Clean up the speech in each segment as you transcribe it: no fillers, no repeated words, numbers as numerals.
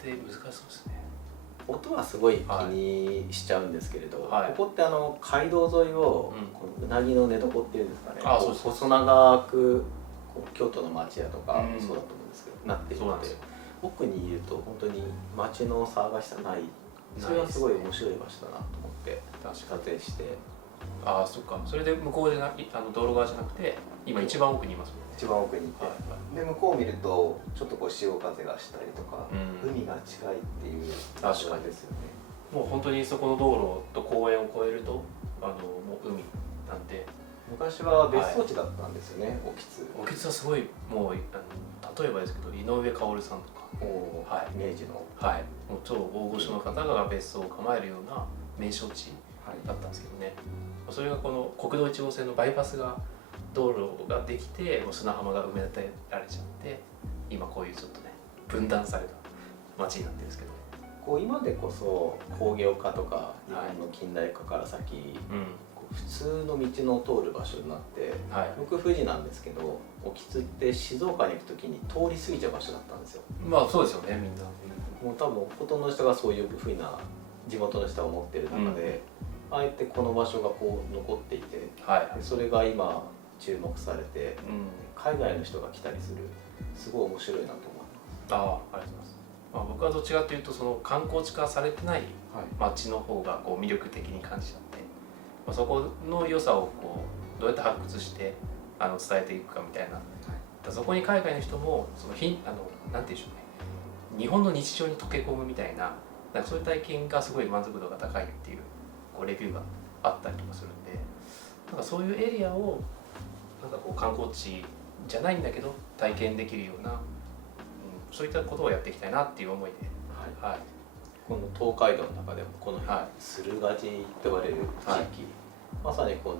って難しそうですね。音はすごい気にしちゃうんですけれど、はい、ここって街道沿いを、うん、このうなぎの寝床っていうんですかね、あ、そうです細長くこう京都の町屋とかうんそうだと思うんですけど、なっているのでそうなんですよ。奥にいると本当に街の騒がしさない、それはすごい面白い場所だなと思って撮影して。ああ、そっか。それで向こうじゃな道路側じゃなくて今一番奥にいますもんね。一番奥にいて、はい、で向こうを見るとちょっとこう潮風がしたりとか、うん、海が近いっていう場所ですよね。もう本当にそこの道路と公園を越えるともう海なんで。昔は別荘地だったんですよね、興津。興津はすごいもう例えばですけど井上馨さんとか、はい、明治の、はい、もう超大御所の方が別荘を構えるような名所地だったんですけどね、それがこの国道1号線のバイパスが道路ができてもう砂浜が埋め立てられちゃって今こういうちょっとね分断された街になってるんですけど、こう今でこそ工業化とか日本の近代化から先、こう普通の道の通る場所になって、はい、僕富士なんですけど興津って静岡に行く時に通り過ぎちゃう場所だったんですよ。まあそうですよね、みんな。もう多分ほとんどの人がそういうふうな地元の人が思ってる中で、あえてこの場所がこう残っていて、はい、でそれが今注目されて、うん、海外の人が来たりする、すごい面白いなと思います。ありがとうございます。まあ、僕はどっちかというとその観光地化されてない街の方がこう魅力的に感じちゃって、まあ、そこの良さをこうどうやって発掘して伝えていくかみたいな、そこに海外の人もそのなんていうんでしょうね、日本の日常に溶け込むみたいな、なんかそういう体験がすごい満足度が高いっていうこうレビューがあったりとかするんで、なんかそういうエリアをなんかこう観光地じゃないんだけど体験できるような、そういったことをやっていきたいなっていう思いで、はい、この東海道の中でもこの駿河寺と呼ばれる地域、まさにこの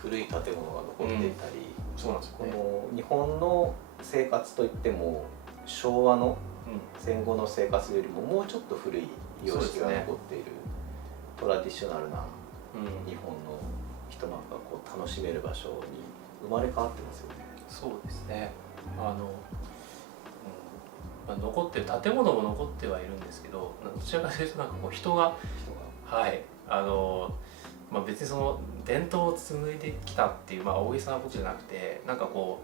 古い建物が残っていたり、そうなんですよね。この日本の生活といっても昭和の戦後の生活よりももうちょっと古い様式が残っている、トラディショナルな日本の一幕がこう楽しめる場所に生まれ変わってますよね。そうですね。残ってる建物も残ってはいるんですけど、どちらかというとなんかこう人がはいまあ、別にその伝統を紡いできたっていう、まあ、大げさなことじゃなくて、なんかこ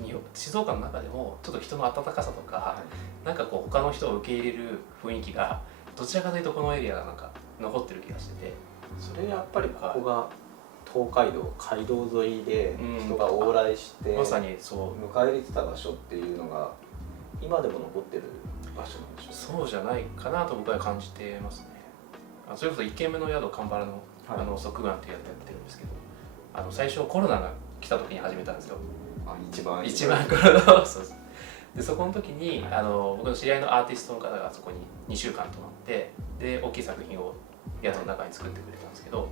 う静岡の中でもちょっと人の温かさとか、なんかこう他の人を受け入れる雰囲気がどちらかというとこのエリアがなんか残ってる気がしてて、それやっぱりここが東海道街道沿いで人が往来してまさにそう迎え入れてた場所っていうのが今でも残ってる場所なんでしょうか。そうじゃないかなと僕は感じてますね。それこそ1軒目の宿蒲原の即眼っていうやつやってるんですけど、最初コロナが来た時に始めたんですよ。一番コロナそうで、そこの時に僕の知り合いのアーティストの方がそこに2週間泊まって、で大きい作品を宿の中に作ってくれたんですけど、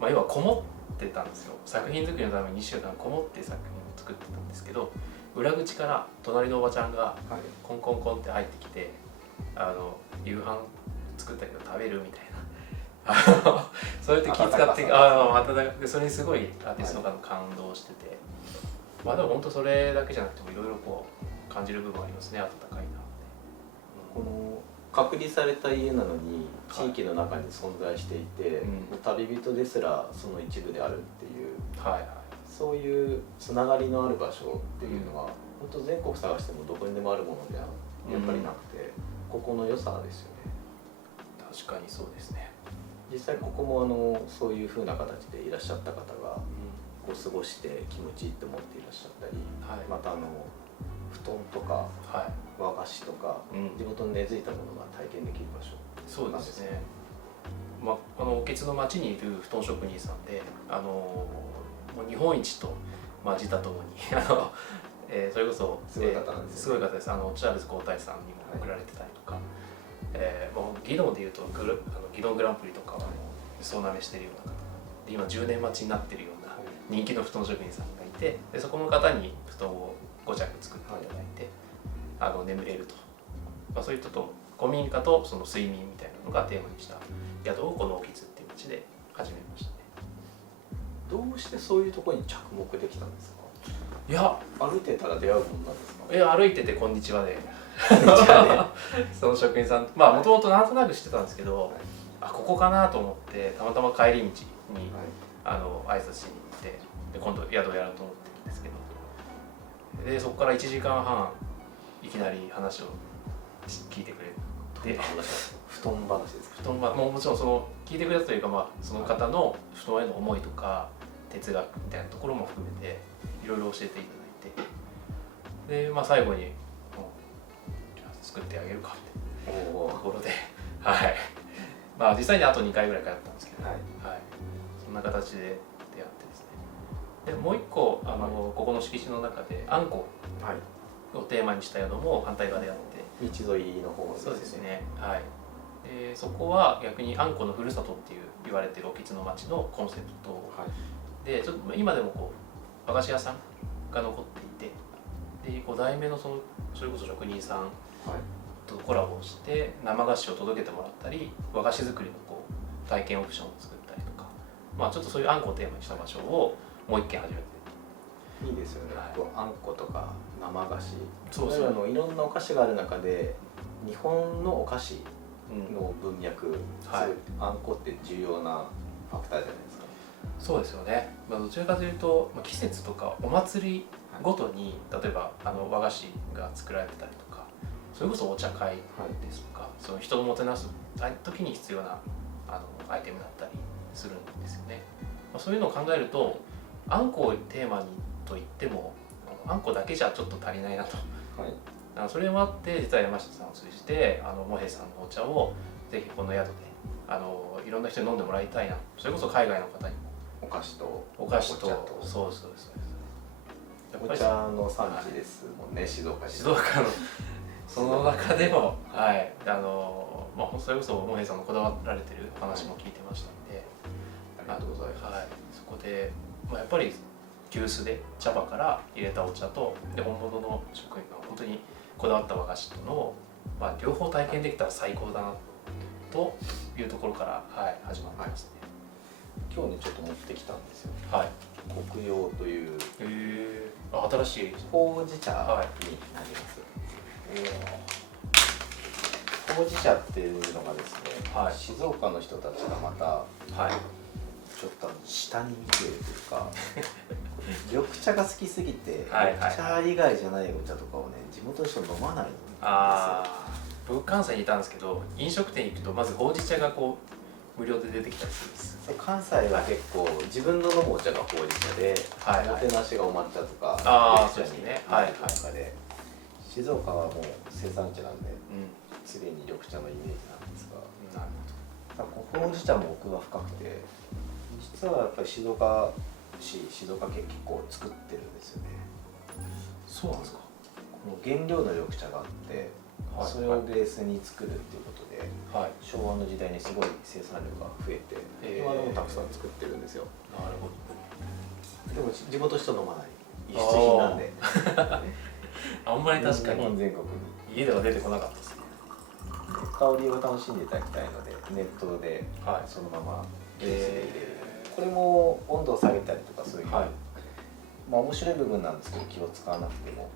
まあ、要はこもってたんですよ。作品作りのために2週間こもって作品を作ってたんですけど、裏口から隣のおばちゃんがコンコンコンって入ってきて夕飯作ったけど食べるみたいなそうやって気遣ってでそれにすごいアーティストの方感動してて、まあでも本当それだけじゃなくてもいろいろこう感じる部分ありますね。温かいなって、この隔離された家なのに地域の中に存在していて、旅人ですらその一部であるっていう、そういうつながりのある場所っていうのは、本当全国探してもどこにでもあるものではやっぱりなくて、ここの良さですよね。確かにそうですね。実際ここもそういう風な形でいらっしゃった方がこう過ごして気持ちいいと思っていらっしゃったり、また布団とか和菓子とか、地元に根付いたものが体験できる場所。そうですね。まあ、興津の町にいる布団職人さんでもう日本一と自他ともにそれこそすごい方なんですよね。すごい方です。チャールズ皇太子さんにも送られてたりとか、技能でいうと技能グランプリとかは総なめしてるような方で、今10年待ちになってるような人気の布団職人さんがいて、でそこの方に布団を5着作っていただいて眠れると、まあ、そういったと古民家とその睡眠みたいなのがテーマにした宿をこの興津っていう町で始めましたね。どうしてそういうところに着目できたんですか？いや、歩いてたら出会うものなんですか？いや、歩いててこんにちはでその職員さんまあもともとなんとなく知ってたんですけど、ここかなと思ってたまたま帰り道に、挨拶しに行ってで今度宿をやろうと思ってるんですけど、でそこから1時間半いきなり話を聞いてくれて布団話ですか？布団もちろんその聞いてくれたというか、その方の布団への思いとか哲学みたいなところも含めていろいろ教えていただいて、で、最後にじゃあ作ってあげるかってところで実際にあと2回ぐらい通ったんですけど、そんな形で出会ってですね。でもう一個ここの敷地の中であんこをテーマにした宿も反対側でやって、道沿いの方ですね。そうですね。でそこは逆にあんこのふるさとっていう言われてる興津の町のコンセプトで、ちょっと今でも和菓子屋さんが残っていて、で5代目のそれこそ職人さんとコラボして生菓子を届けてもらったり、和菓子作りの体験オプションを作ったりとか、ちょっとそういうあんこをテーマにした場所をもう一軒始めて。いいですよね。あんことか生菓子、そういろんなお菓子がある中で日本のお菓子の文脈、あんこって重要なファクターじゃないですか。そうですよね。どちらかというと季節とかお祭りごとに、例えば和菓子が作られてたりとか、それこそお茶会ですとか、その人をもてなす時に必要なアイテムだったりするんですよね。そういうのを考えるとあんこをテーマにと言ってもあんこだけじゃちょっと足りないなと、それもあって実は山下さんを通じて茂平さんのお茶をぜひこの宿でいろんな人に飲んでもらいたいな、それこそ海外の方にもお菓子とそうですお茶の産地ですもんね、静岡のその中でもそれこそ茂平さんのこだわられてる話も聞いてましたので、ありがとうございます。そこでやっぱり急須で茶葉から入れたお茶と本物の職員が本当にこだわった和菓子との、両方体験できたら最高だなというところから、始まってますね。今日ねちょっと持ってきたんですよ。黒曜という新しいほうじ茶になります。ほうじ茶っていうのがですね、静岡の人たちがまたちょっと下に見ているというか緑茶が好きすぎて、緑茶以外じゃないお茶とかをね地元の人飲まないんですよ。僕関西にいたんですけど、飲食店行くとまずほうじ茶が無料で出てきたりするんです。関西は結構自分の飲むお茶がほうじ茶で、おもてなしがお抹茶とかそうですね。静岡はもう生産地なんで、すでに緑茶のイメージなんですが、ほうじ茶も奥が深くて、実はやっぱり静岡県結構作ってるんですよね。そうなんですか。この原料の緑茶があって、それをベースに作るっていうことで、昭和の時代にすごい生産量が増えて、今でもたくさん作ってるんですよ。なるほど。でも地元の人飲まない、輸出品なんであんまり確かに全国に家では出てこなかったですね。香りを楽しんでいただきたいので、ネットでそのままケースで入れる。これも温度を下げたりとかそういう、面白い部分なんですけど、気を使わなくても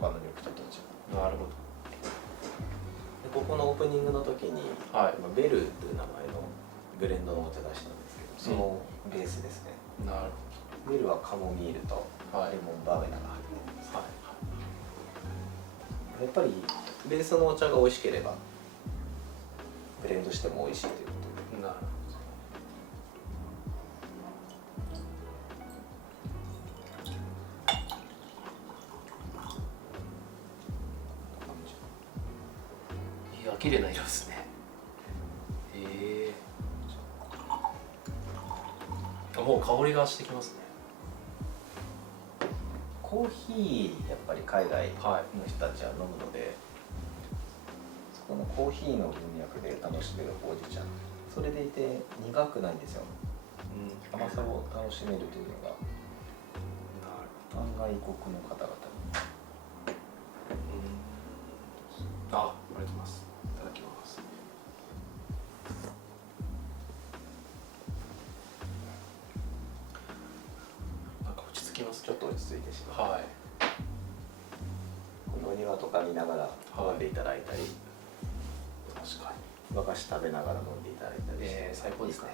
他の緑茶と違う。なるほど。でここのオープニングの時に、ベルという名前のブレンドのお茶出したんですけど、そのベースですね。なるほど。ベルはカモミールとレモンバーベナが入っています。やっぱりベースのお茶が美味しければブレンドしても美味しいということで。なるほど。綺麗な色ですね。もう香りがしてきますね。コーヒーやっぱり海外の人たちは飲むので、そこのコーヒーの文脈で楽しめるほうじ茶、それでいて苦くないんですよ。甘さを楽しめるというのが案外国の方々に。ありがとうございます。いただきます。なんか落ち着きます。ちょっと落ち着いてしまう。ここの日庭とか見ながら飲んでいただいたり、確か和菓子食べながら飲んでいただいたりして、最高ですね。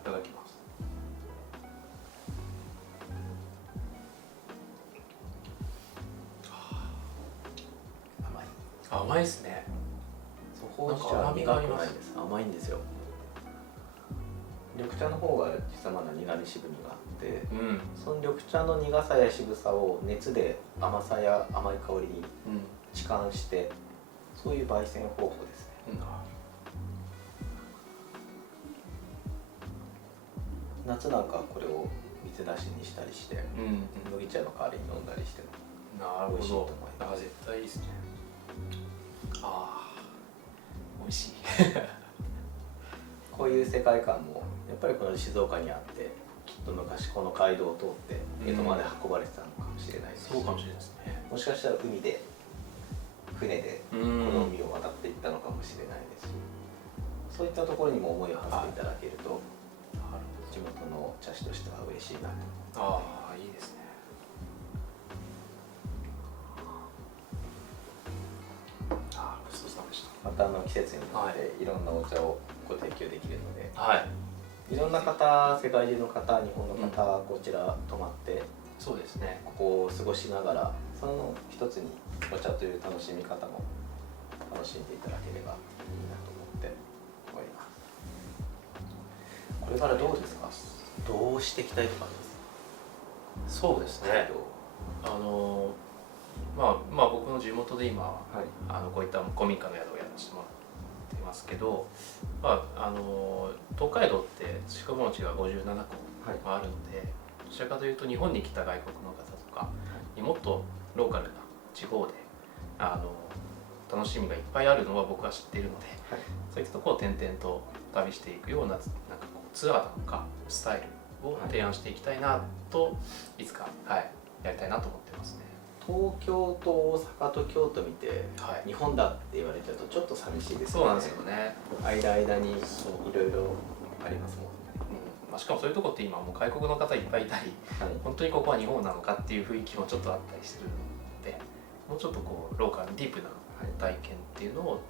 いただきます。甘いですね。ほうじ茶は苦くないです。甘いんですよ。緑茶の方が実はまだ苦味渋みがあって、その緑茶の苦さや渋さを熱で甘さや甘い香りに置換して、そういう焙煎方法ですね。夏なんかはこれを水出しにしたりして、麦茶の代わりに飲んだりしても美味しいと思います。絶対いいですね。美味しい。こういう世界観もやっぱりこの静岡にあって、きっと昔この街道を通って江戸まで運ばれてたのかもしれないですし、そうかもしれないですね。もしかしたら海で船でこの海を渡っていったのかもしれないですし、そういったところにも思いを馳せていただけると、地元の茶師としては嬉しいなと。いいですね。ごちそうさまでした。また季節によっていろんなお茶をご提供できるので、いろんな方、世界中の方、日本の方、こちら泊まって、そうですね、ここを過ごしながら、その一つにお茶という楽しみ方も楽しんでいただければいいなと思っております。これからどうですか？どうしていきたいとかあります？そうですね。僕の地元で今、こういった古民家の宿をやらせてもらってますけど、東海道って宿場町が57個あるので、どちらかというと日本に来た外国の方とかにもっとローカルな地方で楽しみがいっぱいあるのは僕は知っているので、そういったところを転々と旅していくようなツアーなのかスタイルを提案していきたいなと、いつか、やりたいなと思ってますね。東京と大阪と京都見て、日本だって言われちゃうとちょっと寂しいですよね。そうなんですよね。間にいろいろありますもんね。しかもそういうとこって今もう外国の方いっぱいいたり、本当にここは日本なのかっていう雰囲気もちょっとあったりするので、もうちょっとこうローカルディープな体験っていうのを、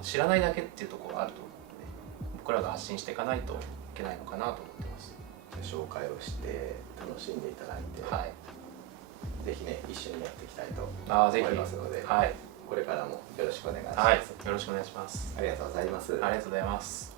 知らないだけっていうところがあると思うので、僕らが発信していかないといけないのかなと思ってます。紹介をして楽しんでいただいて、ぜひね、一緒にやっていきたいと思いますので、これからもよろしくお願いします。よろしくお願いします。ありがとうございます。ありがとうございます。